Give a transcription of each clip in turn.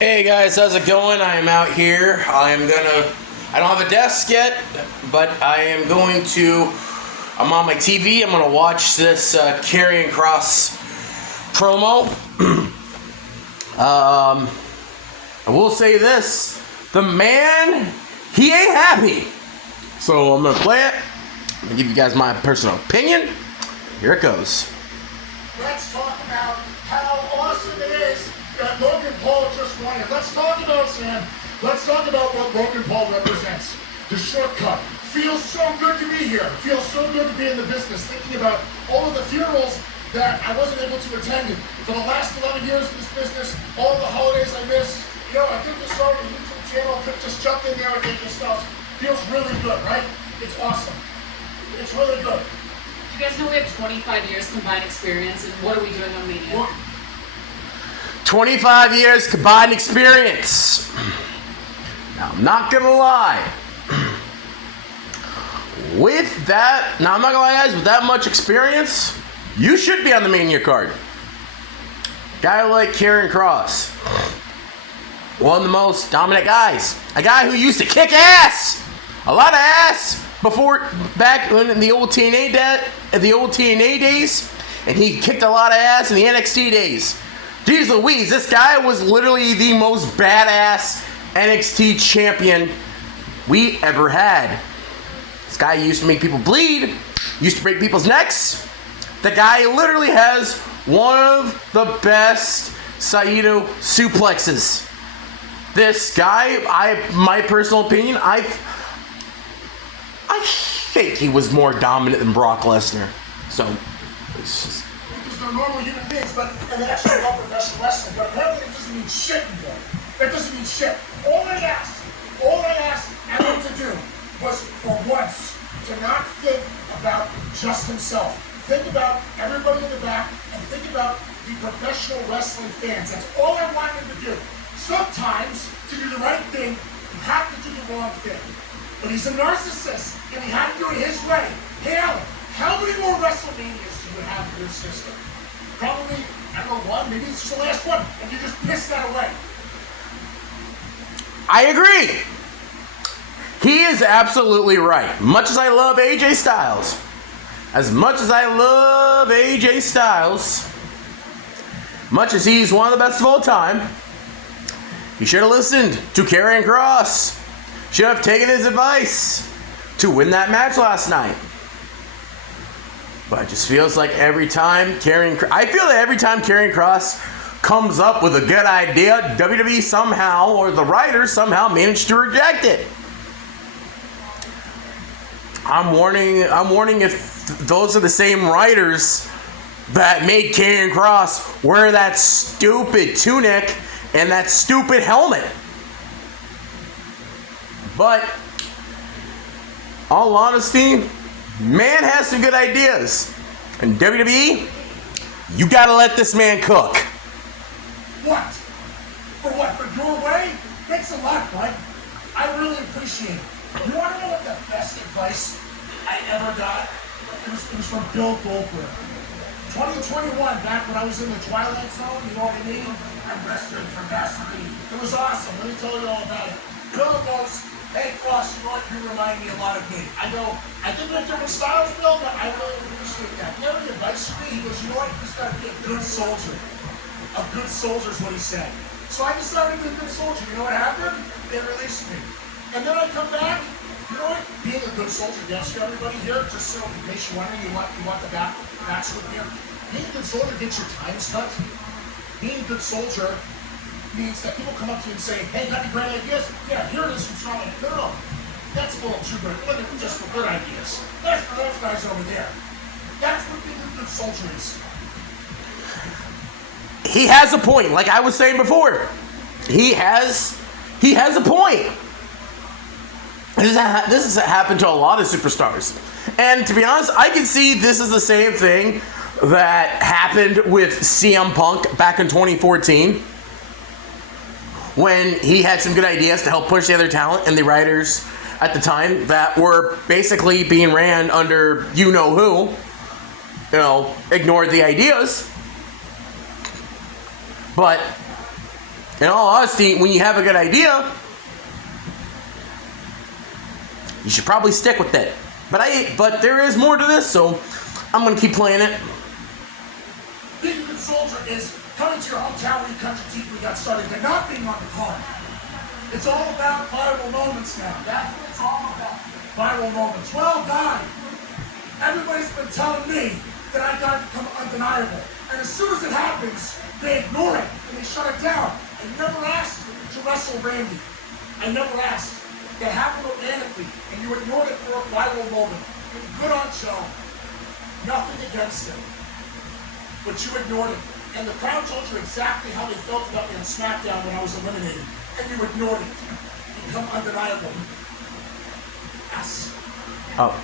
Hey guys, how's it going? I am out here. I don't have a desk yet, but I'm on my TV. I'm gonna watch this Karrion Kross promo. I will say this: the man, he ain't happy. So I'm gonna play it. I'm gonna give you guys my personal opinion. Here it goes. Let's talk about how awesome it is that Logan Paul just won it. Let's talk about, Sam. Let's talk about what Logan Paul represents. The shortcut. Feels so good to be here. Feels so good to be in the business. Thinking about all of the funerals that I wasn't able to attend. For the last 11 years in this business, all the holidays I missed. I could just start a YouTube channel. I could just jump in there and get this stuff. Feels really good, right? It's awesome. It's really good. You guys know we have 25 years combined experience, and what are we doing on media? 25 years combined experience. Now, I'm not gonna lie. With that, I'm not gonna lie, guys, with that much experience, you should be on the Mania card. Guy like Karrion Kross, one of the most dominant guys. A guy who used to kick ass, a lot of ass, back in the old TNA days, and he kicked a lot of ass in the NXT days. Jeez Louise, this guy was literally the most badass NXT champion we ever had. This guy used to make people bleed, used to break people's necks. The guy literally has one of the best Saito suplexes. This guy, my personal opinion, I think he was more dominant than Brock Lesnar. So, it's just... Because they're normal human beings, but and they actually love professional wrestling. But apparently it doesn't mean shit anymore. That doesn't mean shit. All I asked Adam to do was for once to not think about just himself. Think about everybody in the back and think about the professional wrestling fans. That's all I want him to do. Sometimes, to do the right thing, you have to do the wrong thing. But he's a narcissist, and he had to do it his way. Hey, Alan, how many more WrestleManias do you have in your system? Probably, I don't know, one, maybe it's just the last one, and you just pissed that away. I agree. He is absolutely right. Much as I love AJ Styles, much as he's one of the best of all time, he should have listened to Karrion Kross. Should have taken his advice to win that match last night. But it just feels like every time Karrion Kross comes up with a good idea, WWE somehow, or the writers somehow manage to reject it. I'm warning if those are the same writers that made Karrion Kross wear that stupid tunic and that stupid helmet. But, all honesty, man has some good ideas. And WWE, you gotta let this man cook. What? For what? For your way? Thanks a lot, bud. I really appreciate it. You want to know what the best advice I ever got? It was from Bill Goldberg. 2021, back when I was in the Twilight Zone, you know what I mean? I'm wrestling for Vaseline. It was awesome. Let me tell you all about it. Bill goes, hey, Kross, you know what? You remind me a lot of me. I go, I think we're different styles, Bill, but I really appreciate that. You have any advice for me? He goes, you know what? You just got to be a good soldier. A good soldier is what he said. So I decided to be a good soldier. You know what happened? They released me. And then I come back. You know what? Being a good soldier, yes, to everybody here, just so in case you're wondering, you want the backstory here. Being a good soldier gets your times cut. Being a good soldier means that people come up to you and say, hey, got any great ideas? Yeah, here it is from strong. No. That's a little too good. Look at just for good ideas. That's for those guys over there. That's what being a good soldier is. He has a point, like I was saying before. He has a point. This has happened to a lot of superstars. And to be honest, I can see this is the same thing that happened with CM Punk back in 2014. When he had some good ideas to help push the other talent and the writers at the time that were basically being ran under you-know-who, ignored the ideas. But in all honesty, when you have a good idea, you should probably stick with it. But there is more to this, so I'm gonna keep playing it. Being a good soldier is coming to your hometown where your country team got started and not being on the card. It's all about viral moments now. That's what it's all about. Viral moments. Well done. Everybody's been telling me that I got to become undeniable. And as soon as it happens, they ignore it and they shut it down. I never asked to wrestle Randy. I never asked. That happened organically, and you ignored it for a viral moment. Good on Joe. Nothing against him. But you ignored it. And the crowd told you exactly how they felt about me on SmackDown when I was eliminated. And you ignored it. Become undeniable. Yes. Oh.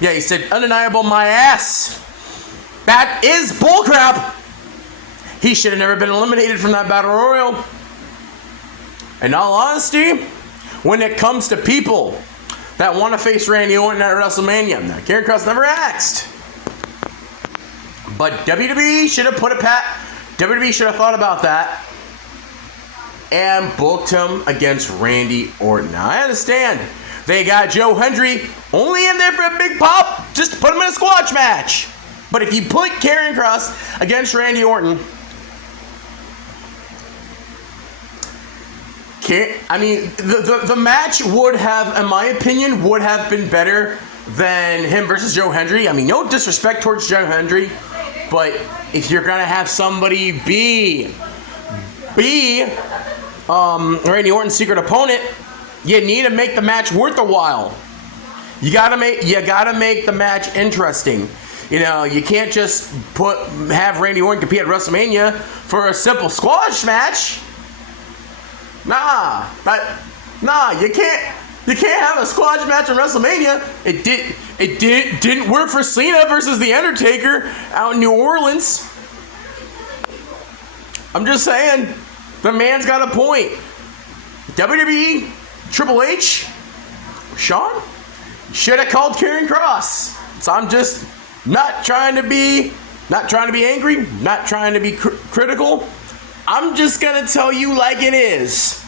Yeah, he said, undeniable my ass. That is bullcrap. He should have never been eliminated from that Battle Royal. In all honesty, when it comes to people that want to face Randy Orton at WrestleMania, now, Karrion Kross never asked. But WWE should have WWE should have thought about that and booked him against Randy Orton. Now, I understand they got Joe Hendry only in there for a big pop just to put him in a squash match. But if you put Karrion Kross against Randy Orton, the match would have, in my opinion, would have been better than him versus Joe Hendry. I mean, no disrespect towards Joe Hendry, but if you're gonna have somebody be Randy Orton's secret opponent, you need to make the match worth a while. You gotta make the match interesting. You know, you can't just have Randy Orton compete at WrestleMania for a simple squash match. Nah, you can't have a squash match at WrestleMania. It didn't work for Cena versus The Undertaker out in New Orleans. I'm just saying, the man's got a point. WWE, Triple H, Shawn should have called Karrion Kross. So I'm just not trying to be angry, not trying to be critical. I'm just gonna tell you like it is.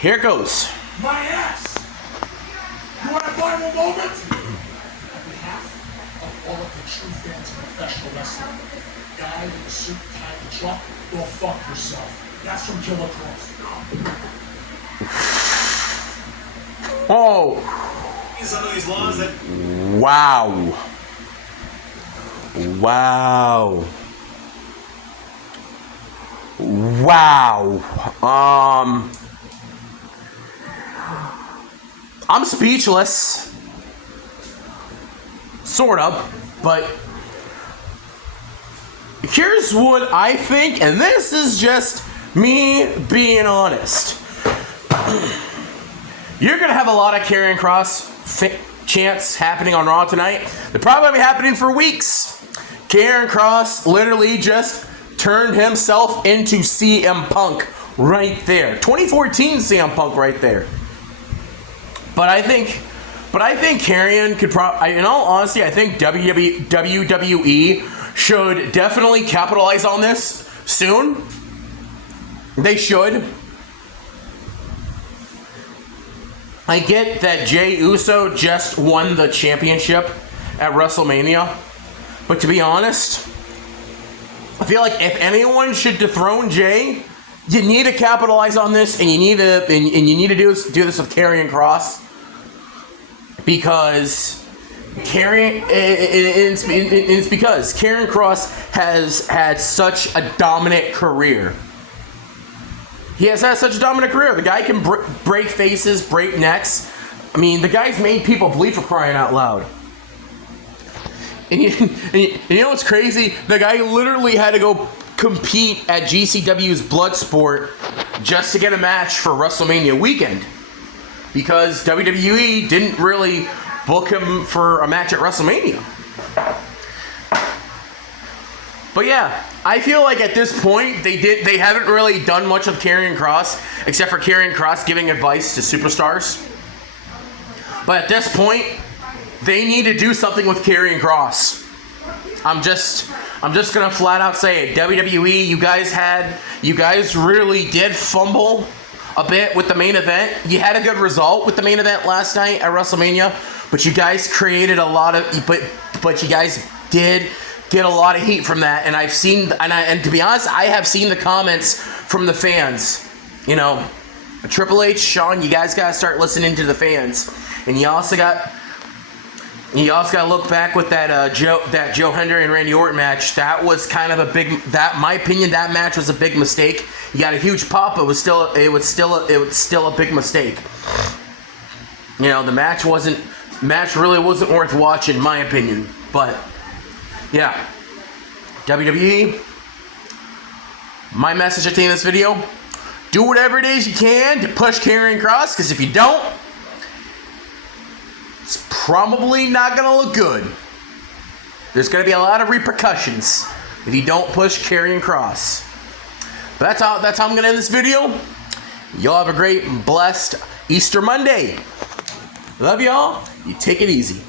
Here it goes. My ass. You want a viral moment? On behalf of all of the true fans of professional wrestling, guy with the suit tied the truck, go fuck yourself. That's from Killer Kross. Oh. Some of these laws that. Wow. I'm speechless. Sort of, but here's what I think, and this is just me being honest. You're gonna have a lot of Karrion Kross chants happening on Raw tonight. They're probably gonna be happening for weeks. Karrion Kross literally just turned himself into CM Punk right there. 2014 CM Punk right there. But I think Karrion could probably, in all honesty, I think WWE should definitely capitalize on this soon. They should. I get that Jey Uso just won the championship at WrestleMania, but to be honest, I feel like if anyone should dethrone Jey, you need to capitalize on this, and you need to do this with Karrion Kross, because it's because Karrion Kross has had such a dominant career. He has had such a dominant career. The guy can break faces, break necks. I mean, the guy's made people bleed, for crying out loud. And you know what's crazy? The guy literally had to go compete at GCW's Bloodsport just to get a match for WrestleMania weekend, because WWE didn't really book him for a match at WrestleMania. But yeah, I feel like at this point they haven't really done much with Karrion Kross, except for Karrion Kross giving advice to superstars. But at this point, they need to do something with Karrion Kross. I'm just gonna flat out say it. WWE, you guys really did fumble a bit with the main event. You had a good result with the main event last night at WrestleMania, but you guys created a lot of, but you guys did get a lot of heat from that. And I've seen, and to be honest, I have seen the comments from the fans. You know, Triple H, Shawn, you guys gotta start listening to the fans, and you also got to look back with that Joe Hendry and Randy Orton match. That was kind of a big. My opinion, that match was a big mistake. You got a huge pop. It was still a big mistake. You know, the match really wasn't worth watching, in my opinion. But yeah, WWE. My message at the end of this video: do whatever it is you can to push Karrion Kross, because if you don't, it's probably not going to look good. There's going to be a lot of repercussions if you don't push Karrion Kross. But that's how I'm going to end this video. Y'all have a great and blessed Easter Monday. Love y'all. You take it easy.